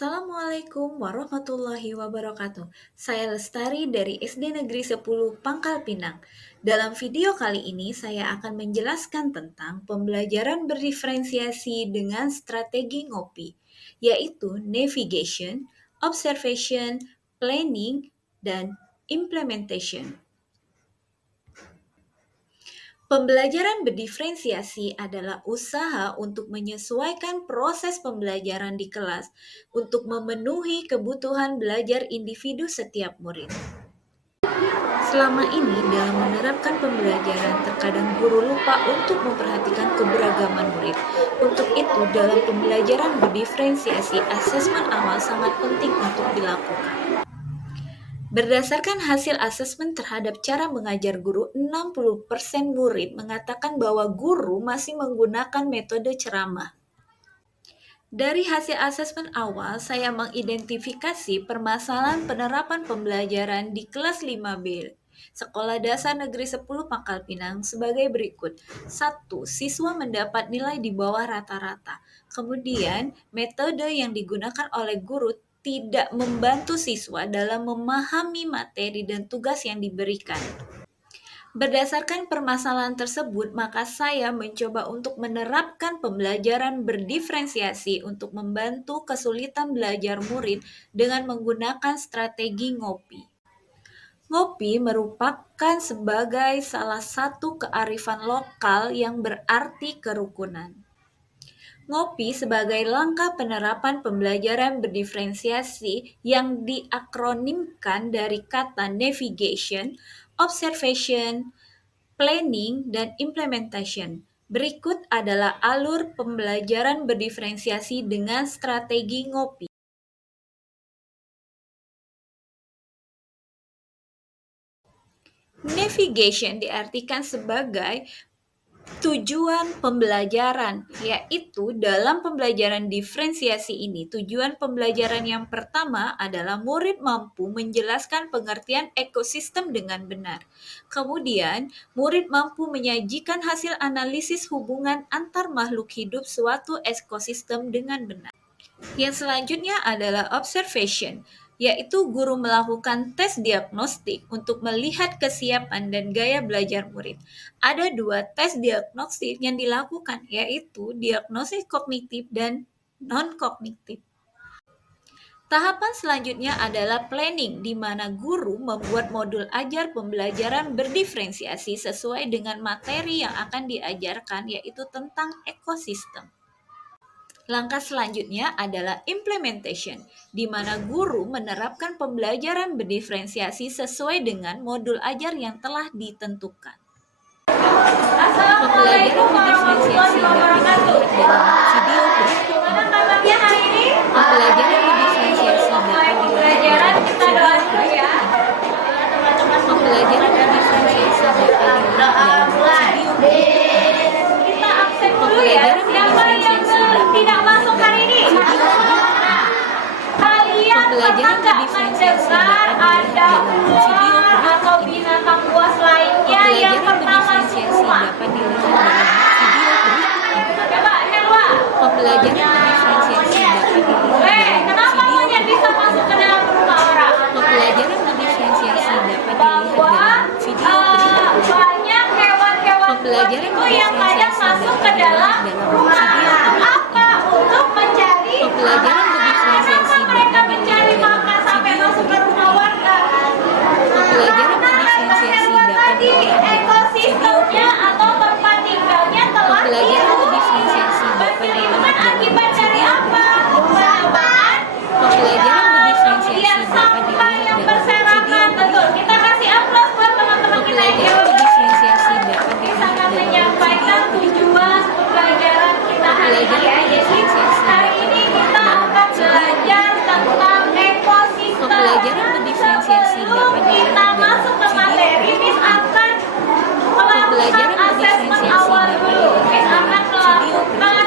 Assalamualaikum warahmatullahi wabarakatuh. Saya Lestari dari SD Negeri 10 Pangkal Pinang. Dalam video kali ini saya akan menjelaskan tentang pembelajaran berdiferensiasi dengan strategi ngopi, yaitu navigation, observation, planning, dan implementation. Pembelajaran berdiferensiasi adalah usaha untuk menyesuaikan proses pembelajaran di kelas untuk memenuhi kebutuhan belajar individu setiap murid. Selama ini, dalam menerapkan pembelajaran, terkadang guru lupa untuk memperhatikan keberagaman murid. Untuk itu, dalam pembelajaran berdiferensiasi, asesmen awal sangat penting untuk dilakukan. Berdasarkan hasil asesmen terhadap cara mengajar guru, 60% murid mengatakan bahwa guru masih menggunakan metode ceramah. Dari hasil asesmen awal, saya mengidentifikasi permasalahan penerapan pembelajaran di kelas 5B Sekolah Dasar Negeri 10 Pangkal Pinang sebagai berikut. 1. Siswa mendapat nilai di bawah rata-rata. Kemudian, metode yang digunakan oleh guru tidak membantu siswa dalam memahami materi dan tugas yang diberikan. Berdasarkan permasalahan tersebut, maka saya mencoba untuk menerapkan pembelajaran berdiferensiasi untuk membantu kesulitan belajar murid dengan menggunakan strategi ngopi. Ngopi merupakan sebagai salah satu kearifan lokal yang berarti kerukunan. Ngopi sebagai langkah penerapan pembelajaran berdiferensiasi yang diakronimkan dari kata navigation, observation, planning, dan implementation. Berikut adalah alur pembelajaran berdiferensiasi dengan strategi ngopi. Navigation diartikan sebagai tujuan pembelajaran, yaitu dalam pembelajaran diferensiasi ini, tujuan pembelajaran yang pertama adalah murid mampu menjelaskan pengertian ekosistem dengan benar. Kemudian, murid mampu menyajikan hasil analisis hubungan antar makhluk hidup suatu ekosistem dengan benar. Yang selanjutnya adalah observation, yaitu guru melakukan tes diagnostik untuk melihat kesiapan dan gaya belajar murid. Ada 2 tes diagnostik yang dilakukan, yaitu diagnosis kognitif dan non-kognitif. Tahapan selanjutnya adalah planning, di mana guru membuat modul ajar pembelajaran berdiferensiasi sesuai dengan materi yang akan diajarkan, yaitu tentang ekosistem. Langkah selanjutnya adalah implementation, di mana guru menerapkan pembelajaran berdiferensiasi sesuai dengan modul ajar yang telah ditentukan. Pembelajaran berdiferensiasi dapat dilihat dalam video berikut ini. Pembelajaran berdiferensiasi dapat dilihat dalam video berikut ini. Pembelajaran berdiferensiasi dapat dilihat dalam video berikut ini. Pembelajaran berdiferensiasi tidak masuk hari ini. Kalian pernah nggak mendengar ada ular atau binatang buas lainnya yang pernah masuk rumah? Coba Helwa. Pembelajaran berdiferensiasi dapat dilihat Kenapa monyet bisa masuk ke dalam rumah orang? Pembelajaran berdiferensiasi dapat dilihat dalam video berikut. Banyak hewan-hewan Pembelajaran itu yang kadang masuk ke dalam rumah. Apa? Untuk mencari Pembelajaran berdiferensiasi Kenapa mereka mencari makan sampai masuk ke rumah warga? Pembelajaran berdiferensiasi dapat dilihat dalam ekosistemnya atau tempat tinggalnya telah Pembelajaran berdiferensiasi dapat Itu dilihat kan dalam akibat dari apa? Penambangan Pembelajaran berdiferensiasi kemudian dapat sampah dilihat yang dalam berserakan. Betul, kita kasih aplaus buat teman-teman kita yang Pembelajaran berdiferensiasi dapat dilihat sangat dalam menyampaikan tujuan pembelajaran kita hari ini. Jadi hari ini kita akan belajar tentang ekosistem. Pembelajaran berdiferensiasi Sebelum dapat kita dilihat masuk ke dalam materi, Miss akan melakukan Pembelajaran asesmen berdiferensiasi awal dapat dulu. Miss dilihat akan dalam video melakukan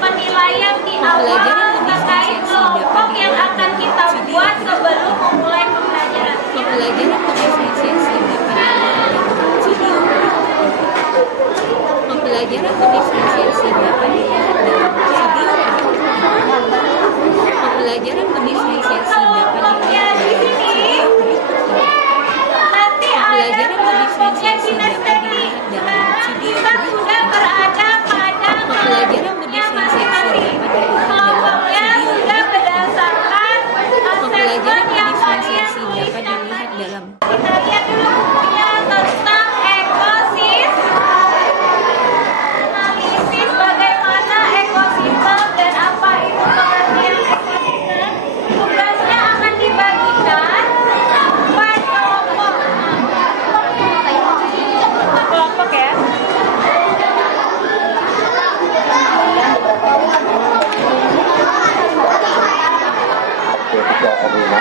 penilaian di awal Pembelajaran terkait berdiferensiasi kelompok dapat yang dilihat akan dalam kita video buat berikut. sebelum memulai pembelajaran. Pembelajaran berdiferensiasi dapat dilihat dalam video berikut. Pembelajaran berdiferensiasi dapat dilihat dalam video berikut. Pembelajaran berdiferensiasi dapat dilihat dalam video berikut ini. Nanti ada Pembelajaran berdiferensiasi dapat kinestesi. dilihat dalam video Kita berikut sudah ini. berada pada Pembelajaran kelompoknya berdiferensiasi masing-masing. dapat dilihat dalam Kelompoknya video sudah berikut ini. berdasarkan Pembelajaran asesmen yang kalian berdiferensiasi tulis dapat dan dilihat tadi. dalam Kita lihat dulu bukunya tentang analisis bagaimana ekosistem dan apa itu pengertian ekosistem. Tugasnya akan dibagikan empat kelompok. Kelompok ya. Tiga R5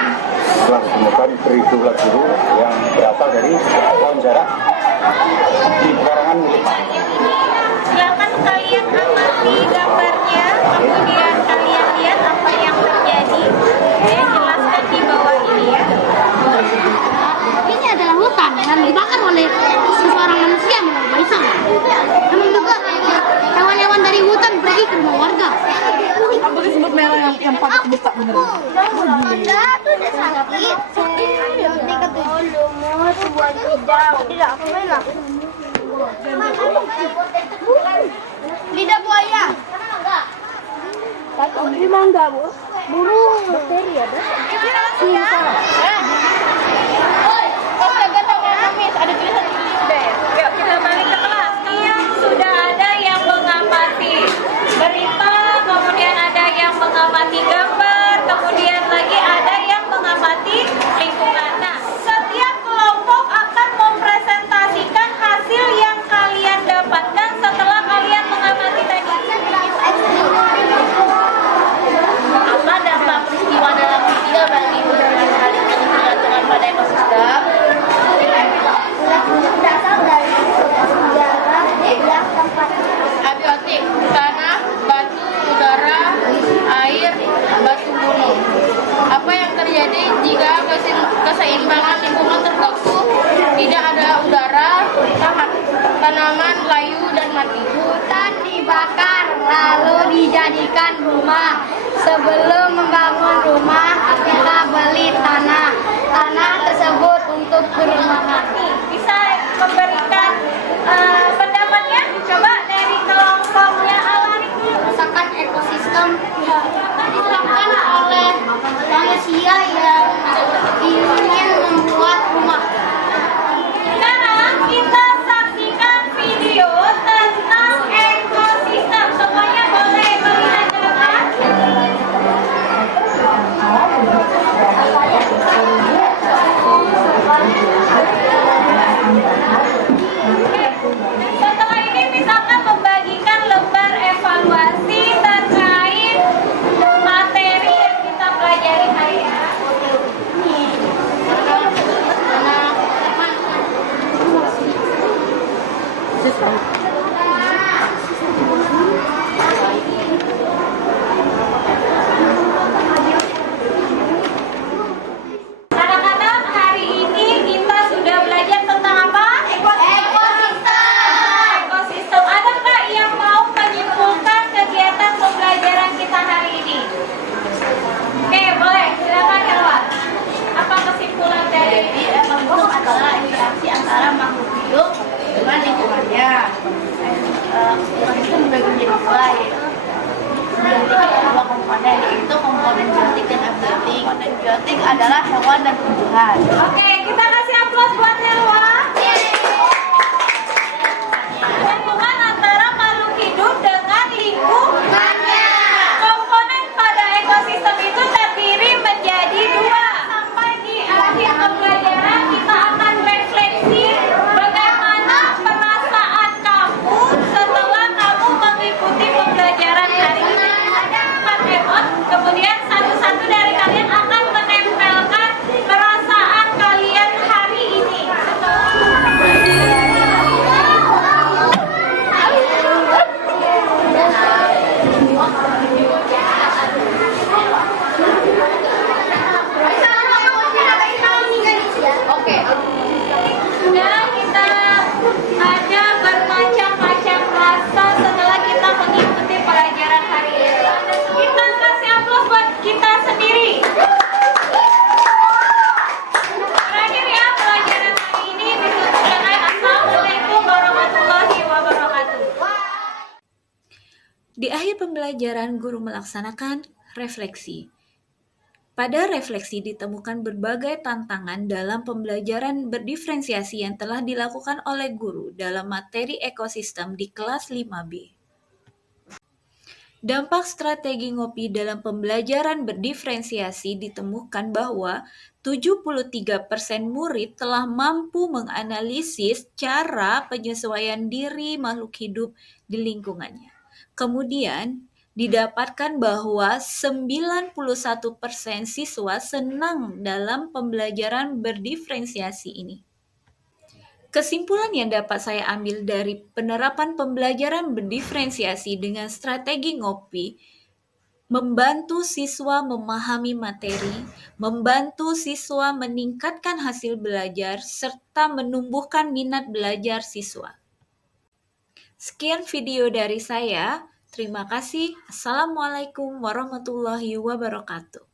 telah ditemukan 1.000 guru yang berasal dari tahun jarak di pekarangan milik Pak. Silakan kalian amati gambarnya, kemudian kalian lihat apa yang terjadi. Saya jelaskan di bawah ini ya. Ini adalah hutan yang dibakar oleh seseorang manusia melalui iseng. Namun juga hewan-hewan dari hutan pergi ke rumah warga. Apa disebut merah yang pakai buka bener? Lidah buaya. Ini mangga, Bu. Burung bakteri ada. Ada tulisan deh. Yuk kita balik ke kelas. Yang sudah ada yang mengamati berita, kemudian ada yang mengamati gambar, kemudian lagi ada yang mengamati lingkungan. Nah, setiap kelompok akan mempresentasikan hasil yang kalian dapatkan setelah kalian mengamati tadi. Apa dampak peristiwa dalam video bagi berbagai ketergantungan pada ekosistem? Berasal dari sejarah yang tempat abiotik, tanah, batu, udara, air, batu gunung. Apa yang terjadi jika keseimbangan lingkungan terganggu? Tidak ada udara, tanaman layu dan mati. Hutan dibakar lalu dijadikan rumah. Sebelum membangun rumah, kita beli tanah. Tanah tersebut untuk perumahan. Bisa memberikan pendapatnya? Coba dari kelompoknya Alani dulu. Kerusakan ekosistem disebabkan oleh manusia yang ingin membuat rumah. Sekarang kita saksikan video tentang ekosistem. Semuanya boleh melihat ke depan. Oke. Setelah ini misalkan membagikan lembar evaluasi terkait materi yang kita pelajari hari ini. Anak-anak, hari ini kita sudah belajar tentang apa? Ekosistem. Ada nggak yang mau menyimpulkan kegiatan pembelajaran kita hari ini? Oke, boleh. Silakan Herwa. Apa kesimpulan dari Ekosistem adalah interaksi antara makhluk hidup dengan lingkungannya. Ekosistem dibagi menjadi dua, yaitu biotik ada dua komponen, yaitu komponen biotik dan abiotik. Komponen biotik adalah hewan dan tumbuhan. Oke, kita kasih aplaus buat Herwa. Hubungan antara makhluk hidup dengan lingkungannya. Komponen pada ekosistem itu terdiri menjadi dua. Sampai di akhir pembelajaran kita akan refleksi bagaimana perasaan kamu setelah kamu mengikuti pembelajaran hari ini. Ada 4 emot, kemudian satu-satu dari kalian akan menempelkan perasaan kalian hari ini. Setelah Di akhir pembelajaran, guru melaksanakan refleksi. Pada refleksi ditemukan berbagai tantangan dalam pembelajaran berdiferensiasi yang telah dilakukan oleh guru dalam materi ekosistem di kelas 5B. Dampak strategi ngopi dalam pembelajaran berdiferensiasi ditemukan bahwa 73% murid telah mampu menganalisis cara penyesuaian diri makhluk hidup di lingkungannya. Kemudian, didapatkan bahwa 91% siswa senang dalam pembelajaran berdiferensiasi ini. Kesimpulan yang dapat saya ambil dari penerapan pembelajaran berdiferensiasi dengan strategi ngopi, membantu siswa memahami materi, membantu siswa meningkatkan hasil belajar, serta menumbuhkan minat belajar siswa. Sekian video dari saya. Terima kasih. Assalamualaikum warahmatullahi wabarakatuh.